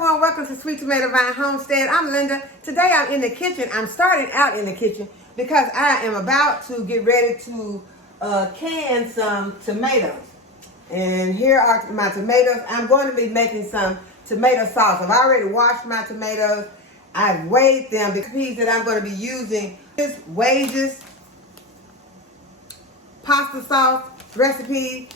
everyone, welcome to Sweet Tomato Vine Homestead. I'm Linda. Today I'm in the kitchen. I'm starting out in the kitchen because I am about to get ready to can some tomatoes. And here are my tomatoes. I'm going to be making some tomato sauce. I've already washed my tomatoes. I've weighed them. The recipes that I'm going to be using is Wages pasta sauce recipe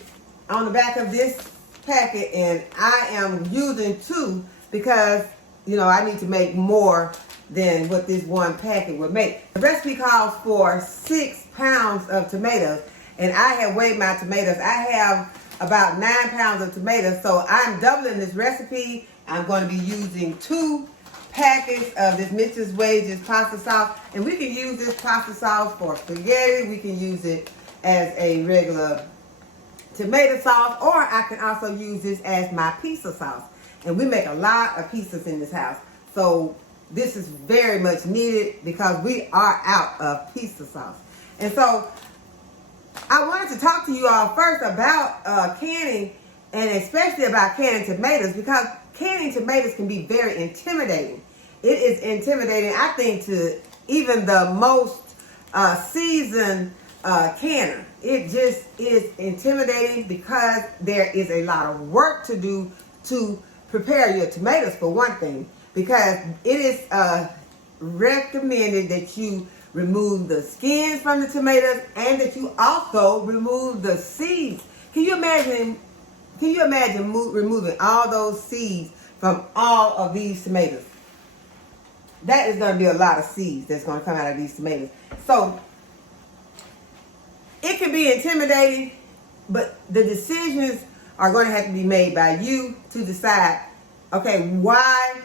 on the back of this packet, and I am using 2 because I need to make more than what this one packet would make. The recipe calls for 6 pounds of tomatoes, and I have weighed my tomatoes. I have about 9 pounds of tomatoes, so I'm doubling this recipe. I'm going to be using 2 packets of this Mrs. Wages pasta sauce, and we can use this pasta sauce for spaghetti. We can use it as a regular tomato sauce, or I can also use this as my pizza sauce. And we make a lot of pizzas in this house, so this is very much needed because we are out of pizza sauce. And so I wanted to talk to you all first about canning, and especially about canning tomatoes, because canning tomatoes can be very intimidating. It is intimidating, I think, to even the most seasoned canner. It just is intimidating because there is a lot of work to do to prepare your tomatoes, for one thing, because it is recommended that you remove the skins from the tomatoes and that you also remove the seeds. Can you imagine removing all those seeds from all of these tomatoes? That is going to be a lot of seeds that's going to come out of these tomatoes. So it can be intimidating, but the decisions are going to have to be made by you to decide, okay, why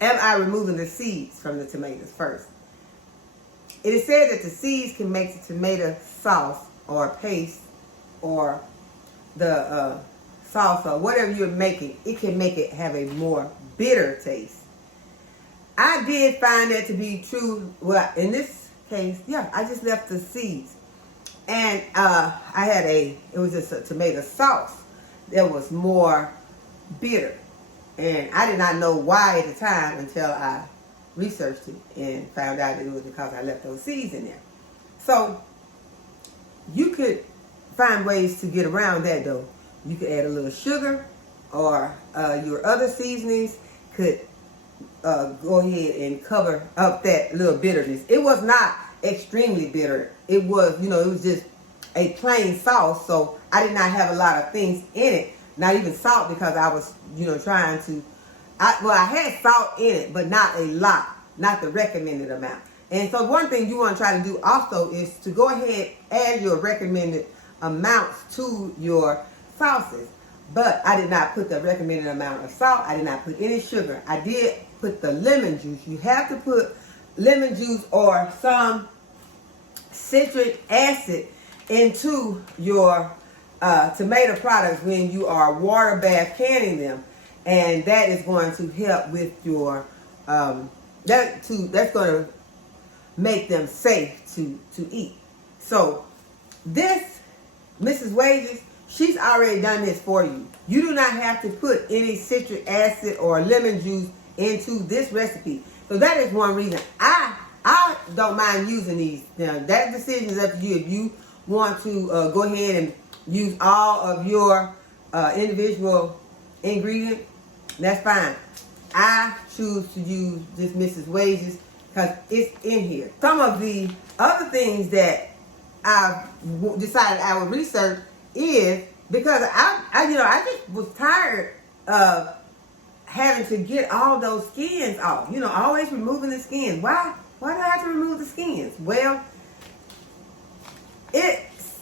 am I removing the seeds from the tomatoes first? It is said that the seeds can make the tomato sauce or paste or the sauce or whatever you're making. It can make it have a more bitter taste. I did find that to be true. Well, in this case, yeah, I just left the seeds. And it was just a tomato sauce that was more bitter. And I did not know why at the time until I researched it and found out that it was because I left those seeds in there. So you could find ways to get around that, though. You could add a little sugar, or your other seasonings could go ahead and cover up that little bitterness. It was not extremely bitter. It was, it was just a plain sauce, so I did not have a lot of things in it, not even salt, because I was, trying to, I had salt in it, but not a lot, not the recommended amount. And so one thing you want to try to do also is to go ahead, add your recommended amounts to your sauces. But I did not put the recommended amount of salt. I did not put any sugar. I did put the lemon juice. You have to put lemon juice or some citric acid into your tomato products when you are water bath canning them, and that is going to help with your that's going to make them safe to eat. So this Mrs. Wages, she's already done this for you. You do not have to put any citric acid or lemon juice into this recipe. So that is one reason I don't mind using these. Now, that decision is up to you. If you want to go ahead and use all of your individual ingredients, that's fine. I choose to use this Mrs. Wages because it's in here. Some of the other things that I've decided I would research is because I just was tired of having to get all those skins off. Always removing the skins. Why do I have to remove the skins? Well, it's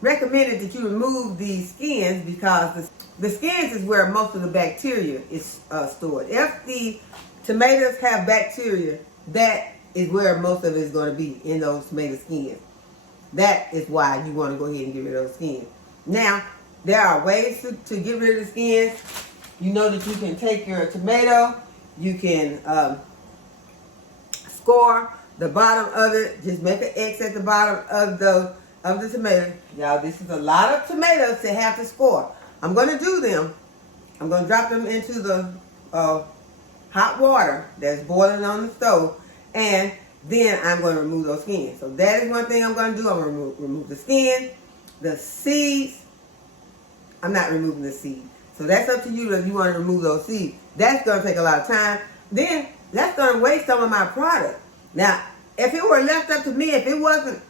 recommended that you remove these skins because the skins is where most of the bacteria is stored. If the tomatoes have bacteria, that is where most of it is going to be, in those tomato skins. That is why you want to go ahead and get rid of those skins. Now, there are ways to get rid of the skins. You know that you can take your tomato, you can score the bottom of it. Just make an X at the bottom of the tomato. Now, this is a lot of tomatoes to have to score. I'm going to do them I'm going to drop them into the hot water that's boiling on the stove, and then I'm going to remove those skins. So that is one thing I'm going to do. I'm going to remove the skin, the seeds. I'm not removing the seeds. So that's up to you if you want to remove those seeds. That's going to take a lot of time. Then that's going to waste some of my product. Now, if it were left up to me, if it wasn't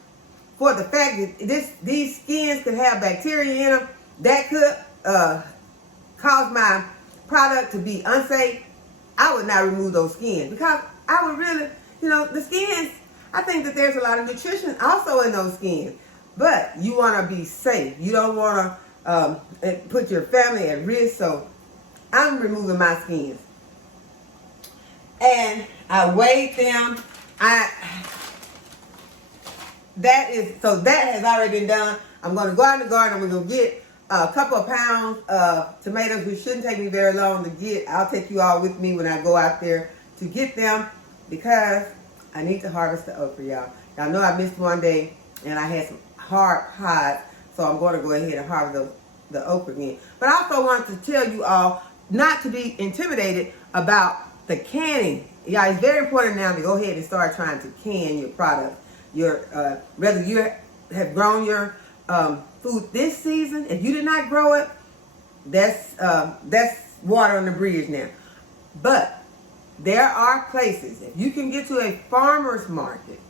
for the fact that these skins could have bacteria in them, that could cause my product to be unsafe, I would not remove those skins, because I would really, the skins, I think that there's a lot of nutrition also in those skins, but you want to be safe. You don't want to put your family at risk, so I'm removing my skins. And I weighed them. That has already been done. I'm going to go out in the garden. I'm going to get a couple of pounds of tomatoes, which shouldn't take me very long to get. I'll take you all with me when I go out there to get them, because I need to harvest the okra, y'all. Y'all know I missed one day and I had some hard pods, so I'm going to go ahead and harvest the okra again. But I also wanted to tell you all not to be intimidated about the canning. Yeah, it's very important now to go ahead and start trying to can your products. Whether you have grown your food this season, if you did not grow it, that's water on the bridge now. But there are places, if you can get to a farmer's market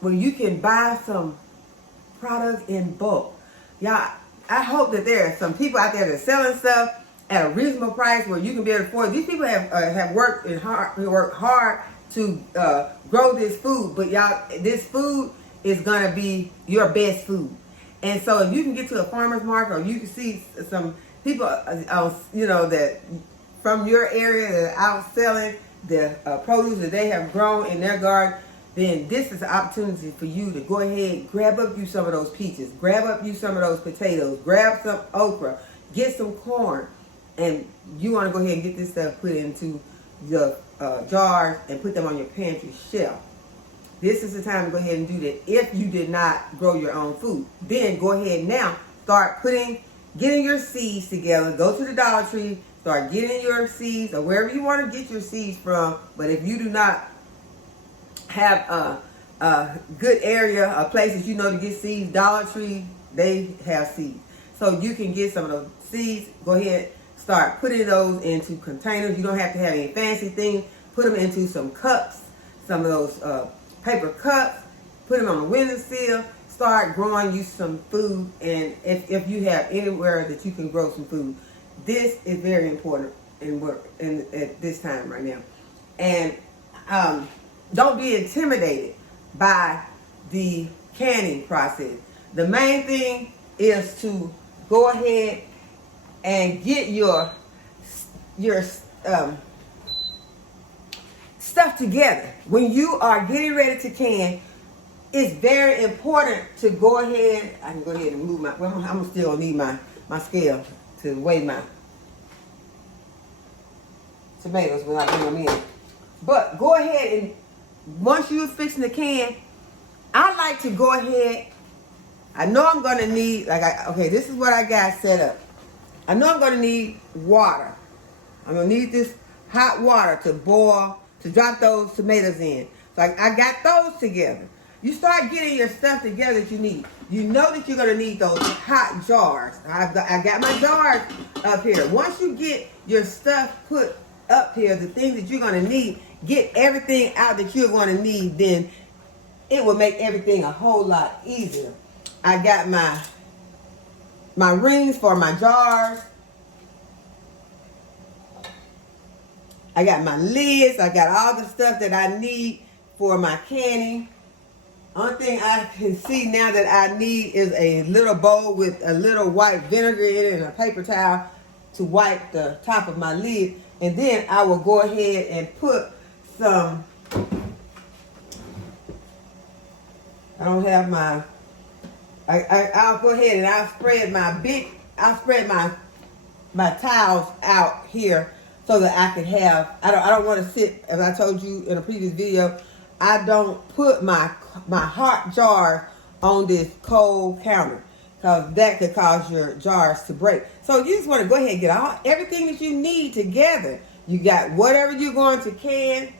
where you can buy some products in bulk. Y'all, I hope that there are some people out there that are selling stuff at a reasonable price where you can be able to afford it. These people have worked hard to grow this food, but y'all, this food is gonna be your best food. And so if you can get to a farmer's market, or you can see some people, that from your area that are out selling the produce that they have grown in their garden, then this is an opportunity for you to go ahead, grab up you some of those peaches, grab up you some of those potatoes, grab some okra, get some corn, and you want to go ahead and get this stuff put into the jars and put them on your pantry shelf. This is the time to go ahead and do that if you did not grow your own food. Then go ahead now, start getting your seeds together. Go to the Dollar Tree, start getting your seeds, or wherever you want to get your seeds from. But if you do not have a good area, a places to get seeds, Dollar Tree, they have seeds. So you can get some of those seeds. Go ahead, start putting those into containers. You don't have to have any fancy things. Put them into some cups, some of those paper cups. Put them on the windowsill. Start growing you some food. And if you have anywhere that you can grow some food, this is very important at this time right now. And don't be intimidated by the canning process. The main thing is to go ahead and get your stuff together. When you are getting ready to can, it's very important to go ahead. I can go ahead and move I'm still gonna need my scale to weigh my tomatoes when I bring them in. But go ahead and once you're fixing the can, I like to go ahead. I know I'm gonna need, this is what I got set up. I know I'm gonna need water. I'm gonna need this hot water to boil, to drop those tomatoes in. So I got those together. You start getting your stuff together that you need. You know that you're gonna need those hot jars. I got my jars up here. Once you get your stuff put up here, the things that you're gonna need, get everything out that you're gonna need, then it will make everything a whole lot easier. I got my rings for my jars. I got my lids. I got all the stuff that I need for my canning. Only thing I can see now that I need is a little bowl with a little white vinegar in it and a paper towel to wipe the top of my lid. And then I will go ahead and put some, I don't have my, I'll go ahead and I'll spread my towels out here so that I can have, I don't want to sit, as I told you in a previous video, I don't put my hot jars on this cold counter. because that could cause your jars to break. So you just want to go ahead and get everything that you need together. You got whatever you're going to can,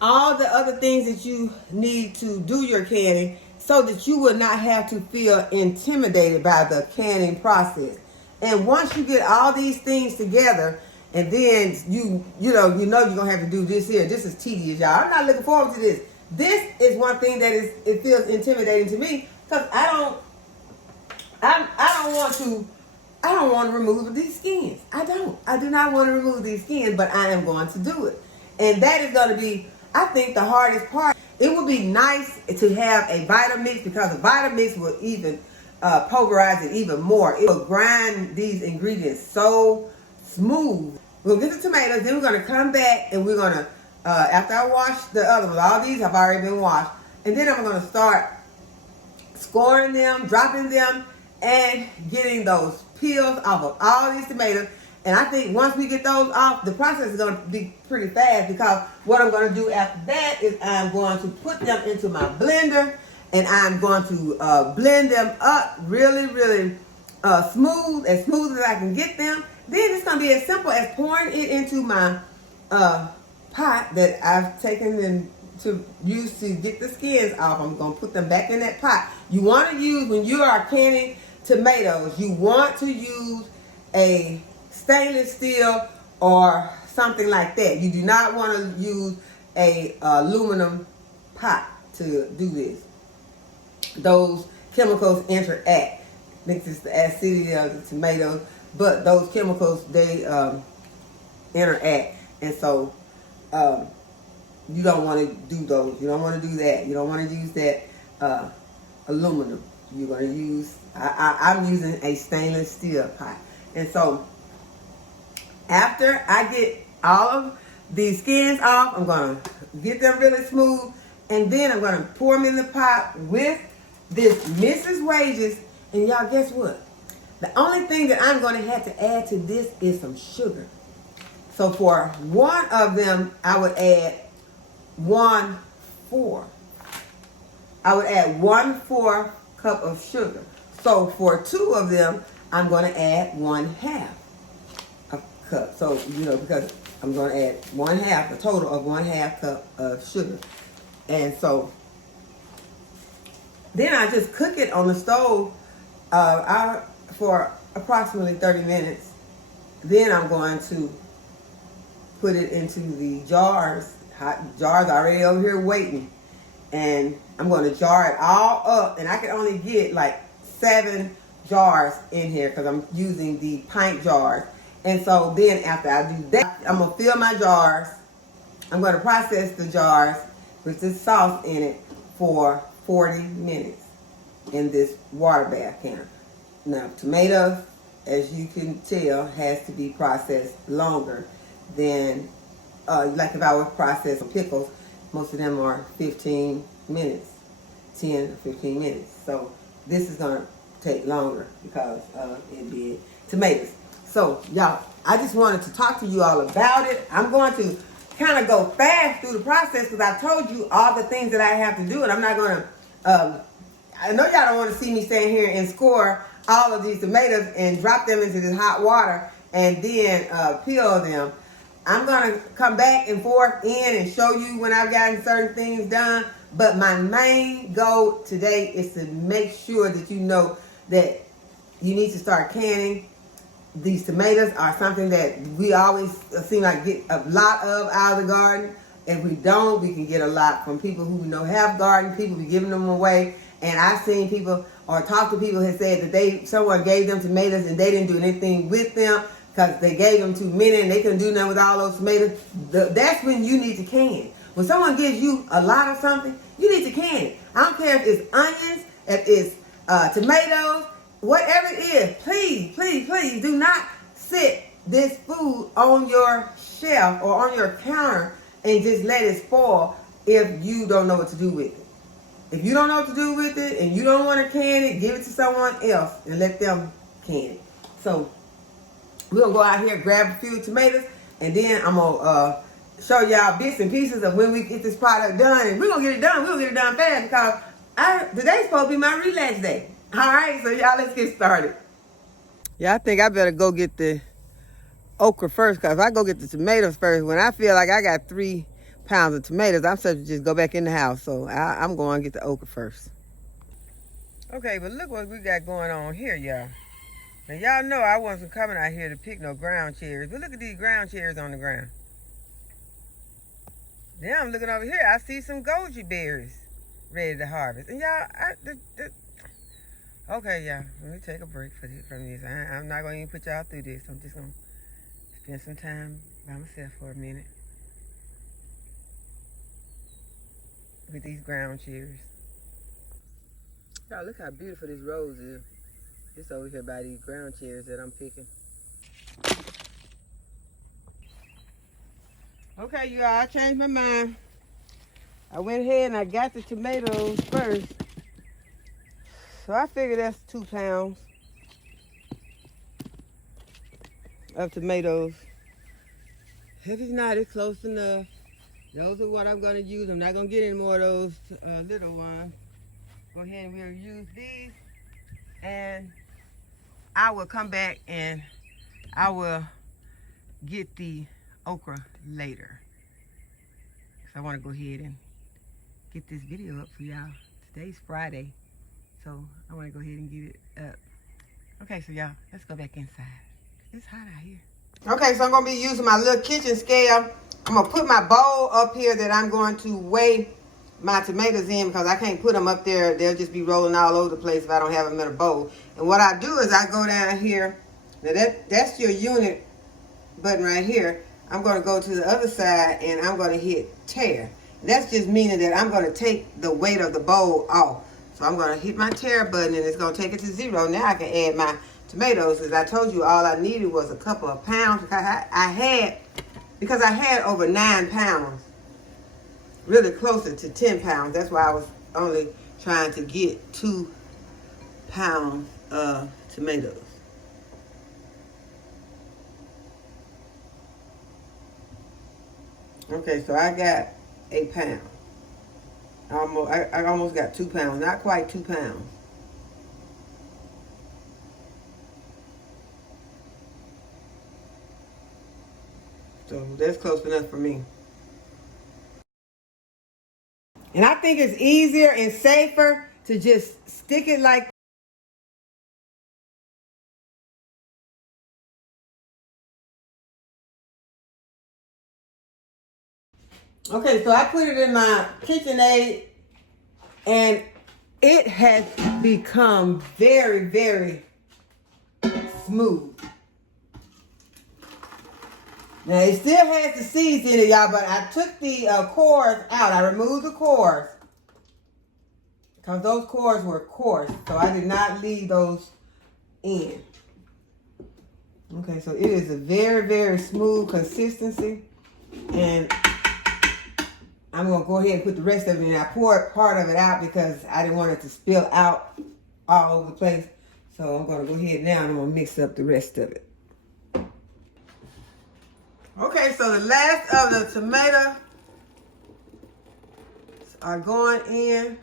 all the other things that you need to do your canning, so that you will not have to feel intimidated by the canning process. And once you get all these things together, and then you know you're gonna have to do this here. This is tedious, y'all. I'm not looking forward to this. This is one thing that it feels intimidating to me, because I don't want to remove these skins. I do not want to remove these skins, but I am going to do it. And that is going to be, I think, the hardest part. It would be nice to have a Vitamix, because a Vitamix will even pulverize it even more. It will grind these ingredients so smooth. We'll get the tomatoes, then we're going to come back and we're going to, after I wash the other ones, all these have already been washed, and then I'm going to start scoring them, dropping them, and getting those peels off of all these tomatoes. And I think once we get those off, the process is going to be pretty fast, because what I'm going to do after that is I'm going to put them into my blender, and I'm going to blend them up really, really smooth as I can get them. Then it's going to be as simple as pouring it into my pot that I've taken and to use to get the skins off. I'm going to put them back in that pot. You want to use, when you are canning tomatoes, you want to use a stainless steel or something like that. You do not want to use a aluminum pot to do this. Those chemicals interact. Mixes the acidity of the tomatoes, but those chemicals, they interact, and so you don't want to do those. You don't want to do that. You don't want to use that aluminum. You're going to use, I'm using a stainless steel pot. And so after I get all of these skins off, I'm going to get them really smooth, and then I'm going to pour them in the pot with this Mrs. Wages. And y'all, guess what? The only thing that I'm going to have to add to this is some sugar. So for one of them, I would add 1/4. I would add 1/4 cup of sugar. So for two of them, I'm going to add 1/2 a cup. So, because I'm going to add 1/2, a total of 1/2 cup of sugar. And so then I just cook it on the stove for approximately 30 minutes. Then I'm going to put it into the jars. Hot jars already over here waiting. And I'm going to jar it all up. And I can only get like 7 jars in here, because I'm using the pint jars. And so then after I do that, I'm going to fill my jars. I'm going to process the jars with this sauce in it for 40 minutes in this water bath can. Now, tomatoes, as you can tell, has to be processed longer than, like if I was processing pickles, most of them are 15 minutes, 10 or 15 minutes. So this is going to take longer because it being tomatoes. So y'all, I just wanted to talk to you all about it. I'm going to kind of go fast through the process, because I told you all the things that I have to do, and I'm not going to, I know y'all don't want to see me stand here and score all of these tomatoes and drop them into this hot water and then peel them. I'm going to come back and forth in and show you when I've gotten certain things done. But my main goal today is to make sure that you know that you need to start canning. These tomatoes are something that we always seem like get a lot of out of the garden. If we don't, we can get a lot from people who we know have garden. People be giving them away. And I've seen people or talked to people who said that someone gave them tomatoes and they didn't do anything with them because they gave them too many and they couldn't do nothing with all those tomatoes. That's when you need to can. When someone gives you a lot of something, you need to can it. I don't care if it's onions, if it's tomatoes, whatever it is. Please, please, please do not sit this food on your shelf or on your counter and just let it spoil if you don't know what to do with it. If you don't know what to do with it and you don't want to can it, give it to someone else and let them can it. So we're going to go out here, grab a few tomatoes, and then I'm going to show y'all bits and pieces of when we get this product done. And we're going to get it done. We're going to get it done fast because today's supposed to be my relax day. All right, so y'all, let's get started. Yeah, I think I better go get the okra first, because if I go get the tomatoes first, when I feel like I got 3 pounds of tomatoes, I'm supposed to just go back in the house. So I'm going to get the okra first. Okay, but look what we got going on here, y'all. Now, y'all know I wasn't coming out here to pick no ground cherries, but look at these ground cherries on the ground. Then I'm looking over here, I see some goji berries ready to harvest. And y'all, okay, y'all, let me take a break from this. I'm not going to even put y'all through this. I'm just going to spend some time by myself for a minute with these ground cherries. Y'all, look how beautiful this rose is. It's over here by these ground cherries that I'm picking. Okay, you all, I changed my mind. I went ahead and I got the tomatoes first. So I figured that's 2 pounds of tomatoes. If it's not, it's close enough. Those are what I'm going to use. I'm not going to get any more of those little ones. Go ahead and we'll use these. And I will come back and I will get the okra later. So I want to go ahead and get this video up for y'all. Today's Friday, so I want to go ahead and get it up. Okay, so y'all, let's go back inside. It's hot out here. Okay, so I'm going to be using my little kitchen scale. I'm going to put my bowl up here that I'm going to weigh my tomatoes in, because I can't put them up there. They'll just be rolling all over the place if I don't have them in a bowl. And what I do is I go down here. Now that's your unit button right here. I'm going to go to the other side and I'm going to hit tare. That's just meaning that I'm going to take the weight of the bowl off. So I'm going to hit my tare button and it's going to take it to 0. Now I can add my tomatoes. As I told you, all I needed was a couple of pounds. Because I had over 9 pounds, really closer to 10 pounds. That's why I was only trying to get 2 pounds of tomatoes. Okay, so I got 1 pound. I almost got 2 pounds, not quite 2 pounds. So that's close enough for me. And I think it's easier and safer to just stick it like. Okay, so I put it in my KitchenAid and it has become very, very smooth. Now it still has the seeds in it, y'all, but I took the cores out. I removed the cores because those cores were coarse, so I did not leave those in. Okay, so it is a very, very smooth consistency, and I'm going to go ahead and put the rest of it in. I poured part of it out because I didn't want it to spill out all over the place. So I'm going to go ahead now and I'm going to mix up the rest of it. Okay, so the last of the tomatoes are going in.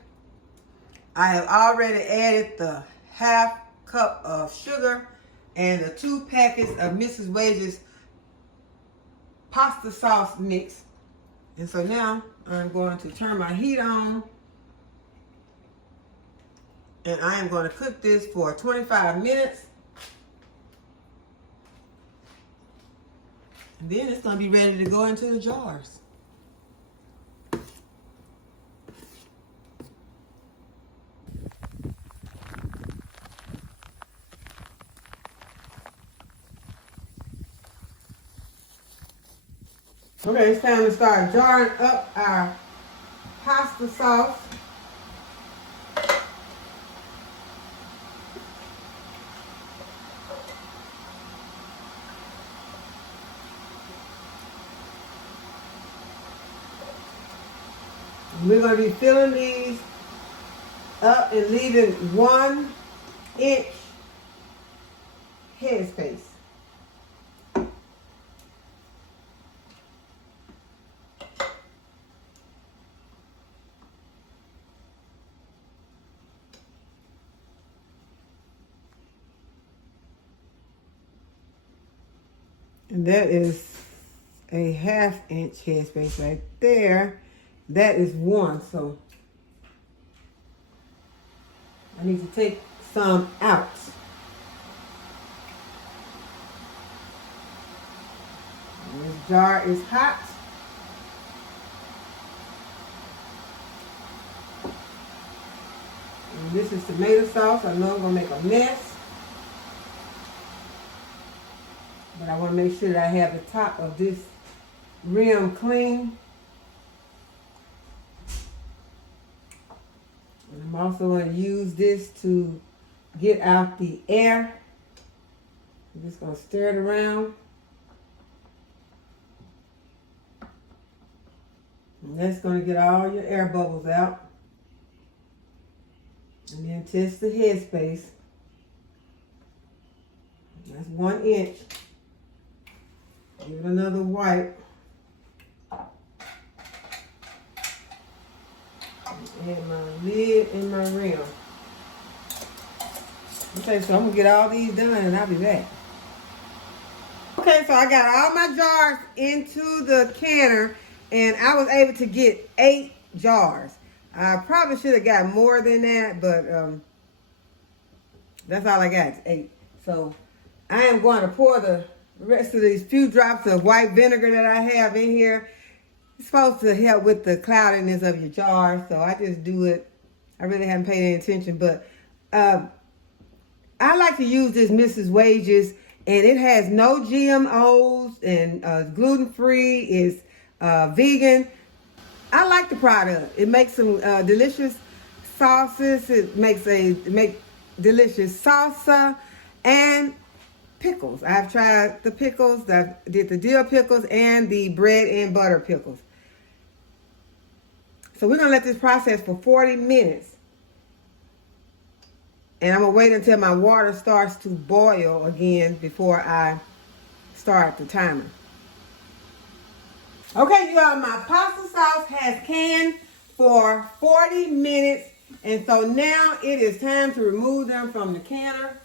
I have already added the ½ cup of sugar and the 2 packets of Mrs. Wedge's pasta sauce mix. And so now I'm going to turn my heat on. And I am going to cook this for 25 minutes. And then it's going to be ready to go into the jars. Okay, it's time to start jarring up our pasta sauce. We're going to be filling these up and leaving 1 inch headspace. And that is a 1/2 inch headspace right there. That is 1, so I need to take some out. And this jar is hot. And this is tomato sauce. I know I'm gonna make a mess, but I want to make sure that I have the top of this rim clean. And I'm also going to use this to get out the air. I'm just going to stir it around. And that's going to get all your air bubbles out. And then test the headspace. That's 1 inch. Give it another wipe. And my lid and my rim. Okay, so I'm going to get all these done and I'll be back. Okay, so I got all my jars into the canner and I was able to get 8 jars. I probably should have got more than that, but that's all I got, 8. So I am going to pour the rest of these few drops of white vinegar that I have in here. It's supposed to help with the cloudiness of your jar, so I just do it. I really haven't paid any attention, but I like to use this Mrs. Wages, and it has no GMOs and gluten-free. It's vegan. I like the product. It makes some delicious sauces. It makes delicious salsa and pickles. I've tried the pickles. I did the dill pickles and the bread and butter pickles. So we're going to let this process for 40 minutes. And I'm going to wait until my water starts to boil again before I start the timer. Okay, you all, my pasta sauce has canned for 40 minutes. And so now it is time to remove them from the canner.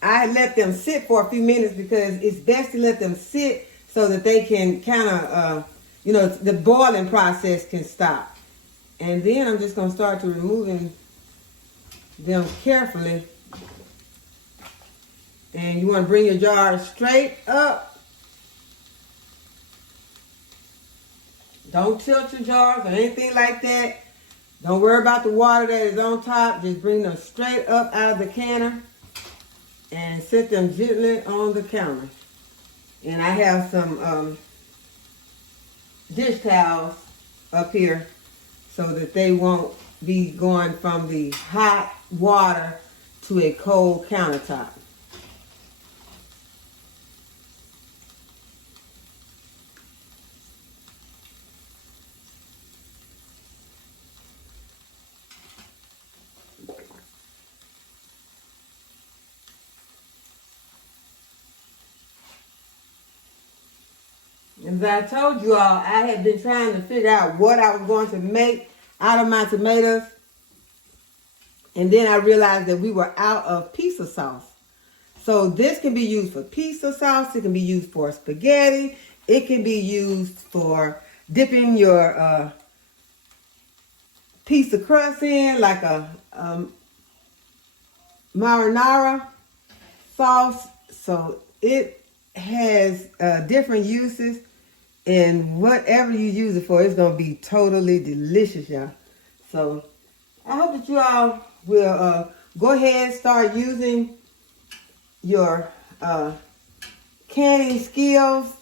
I let them sit for a few minutes because it's best to let them sit so that they can kind of, the boiling process can stop. And then I'm just going to start to removing them carefully. And you want to bring your jar straight up. Don't tilt your jars or anything like that. Don't worry about the water that is on top. Just bring them straight up out of the canner and set them gently on the counter. And I have some dish towels up here so that they won't be going from the hot water to a cold countertop. As I told you all, I had been trying to figure out what I was going to make out of my tomatoes. And then I realized that we were out of pizza sauce. So this can be used for pizza sauce. It can be used for spaghetti. It can be used for dipping your pizza crust in, like a marinara sauce. So it has different uses. And whatever you use it for, it's going to be totally delicious, y'all. So I hope that you all will go ahead and start using your canning skills.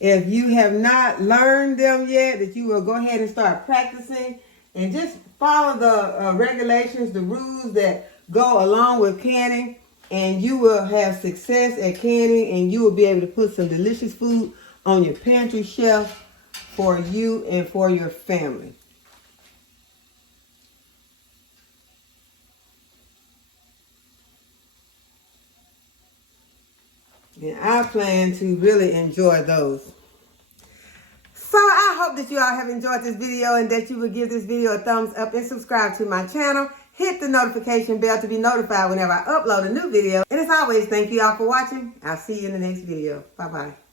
If you have not learned them yet, that you will go ahead and start practicing. And just follow the regulations, the rules that go along with canning. And you will have success at canning. And you will be able to put some delicious food on your pantry shelf for you and for your family. And I plan to really enjoy those. So I hope that you all have enjoyed this video and that you will give this video a thumbs up and subscribe to my channel. hit the notification bell to be notified whenever I upload a new video. And as always, thank you all for watching. I'll see you in the next video. Bye-bye.